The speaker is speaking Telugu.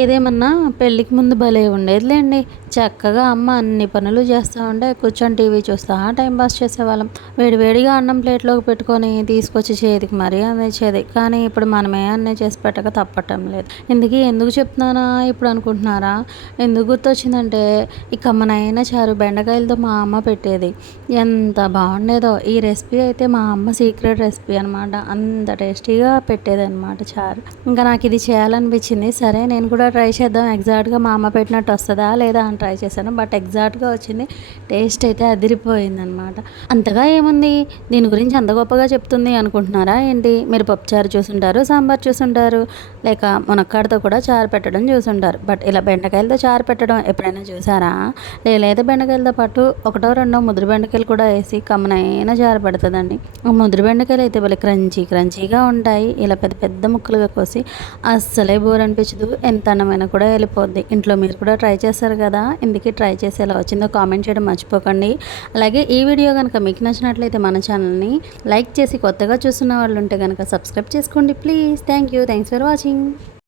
ఏదేమన్నా పెళ్ళికి ముందు భలే ఉండేదిలేండి. చక్కగా అమ్మ అన్ని పనులు చేస్తూ ఉంటే కూర్చొని టీవీ చూస్తా టైం పాస్ చేసేవాళ్ళం. వేడివేడిగా అన్నం ప్లేట్లోకి పెట్టుకొని తీసుకొచ్చి చేతికి మరీ అందించేది. కానీ ఇప్పుడు మనమే అన్నీ చేసి పెట్టక తప్పటం లేదు. ఎందుకు చెప్తున్నానా ఇప్పుడు అనుకుంటున్నారా? ఎందుకు గుర్తొచ్చిందంటే ఈ కమ్మనైన చారు బెండకాయలతో మా అమ్మ పెట్టేది. ఎంత బాగుండేదో. ఈ రెసిపీ అయితే మా అమ్మ సీక్రెట్ రెసిపీ అనమాట. అంత టేస్టీగా పెట్టేదనమాట చారు. ఇంకా నాకు ఇది చేయాలనిపించింది. సరే నేను కూడా ట్రై చేద్దాం, ఎగ్జాక్ట్గా మా అమ్మ పెట్టినట్టు వస్తుందా లేదా అని ట్రై చేశాను. బట్ ఎగ్జాక్ట్గా వచ్చింది. టేస్ట్ అయితే అదిరిపోయిందనమాట. అంతగా ఏముంది దీని గురించి అంత గొప్పగా చెప్తుంది అనుకుంటున్నారా ఏంటి? మీరు పప్పుచారు చూసుంటారు, సాంబార్ చూసుంటారు, లేక మునక్కాడతో కూడా చారు పెట్టడం చూసుంటారు. బట్ ఇలా బెండకాయలతో చారు పెట్టడం ఎప్పుడైనా చూసారా? లేదా బెండకాయలతో పాటు ఒకటో రెండో ముద్ర బెండకాయలు కూడా వేసి కమ్మనైన చారు పెడుతుందండి. ఆ ముద్ర బెండకాయలు అయితే భలే క్రంచీగా ఉంటాయి. ఇలా పెద్ద పెద్ద ముక్కలుగా కోసి అస్సలే బోర్ అనిపించదు. ఎంత అన్నమైనా కూడా వెళ్ళిపోద్ది. ఇంట్లో మీరు కూడా ట్రై చేస్తారు కదా? ఇందుకే ట్రై చేసి ఎలా వచ్చిందో కామెంట్ చేయడం మర్చిపోకండి. అలాగే ఈ వీడియో కనుక మీకు నచ్చినట్లయితే మన ఛానల్ని లైక్ చేసి కొత్తగా చూస్తున్న వాళ్ళు ఉంటే కనుక సబ్స్క్రైబ్ చేసుకోండి ప్లీజ్. Thanks for watching.